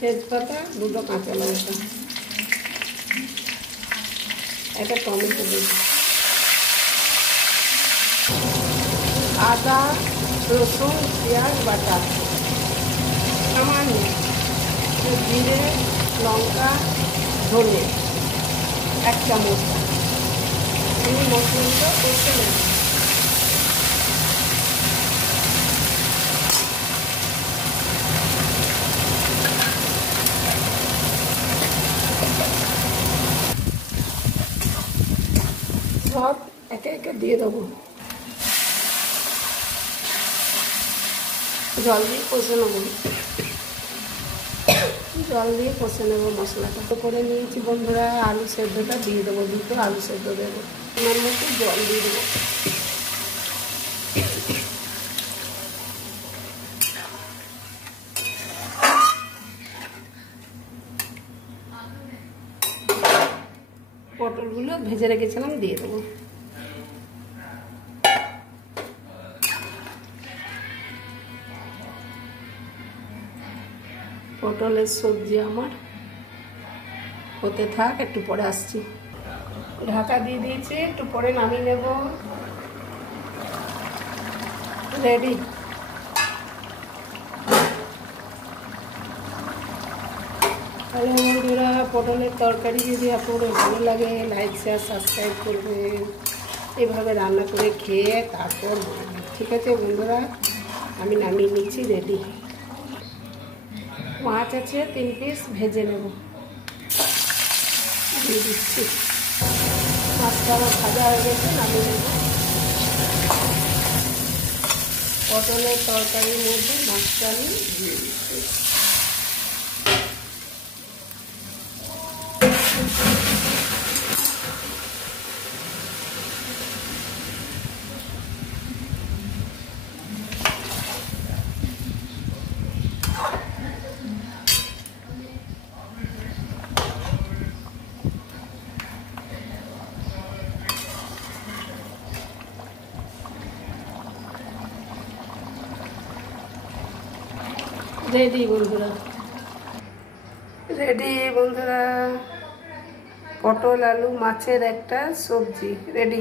তেজপাতা, দুটো কাঁচা লঙ্কা, একটা টমেটো দেব, আদা রসুন পেঁয়াজ বাটা, সামান্য জিরে লঙ্কা ধনে 1 চামচ। আমি মশলাটা কষে নেব। সব একে একে দিয়ে দেবো। জল দিয়ে কষে নেবো, জল দিয়ে কষে নেবো মশলাটা। তো করে নিয়েছি বন্ধুরা, আলু সেদ্ধটা দিয়ে দেবো, দুটো আলু সেদ্ধ দেবো, এর মধ্যে জল দিয়ে দেবো। পটলগুলো ভেজে রেখেছিলাম দিয়ে দেবো। পটলের সবজি আমার হতে থাক, একটু পরে আসছি। ঢাকা দিয়ে দিয়েছি, একটু পরে নামিয়ে নেব। রেডি। তাহলে বন্ধুরা, পটলের তরকারি যদি আপনাদের ভালো লাগে লাইক শেয়ার সাবস্ক্রাইব করবেন, এভাবে রান্না করে খেয়ে তারপর বলবেন। ঠিক আছে বন্ধুরা, আমি নামিয়ে নিচ্ছি। রেডি। মাছ আছে 3 পিস, ভেজে নেব, দিয়ে দিচ্ছি। মাছটা আমার ভাজা হয়ে গেছে, নামিয়ে নেব। পটলের তরকারির মধ্যে মাছটা আমি দিয়ে দিচ্ছি। রেডি বন্ধুরা, রেডি বন্ধুরা, পটল আলু মাছের একটা সবজি রেডি।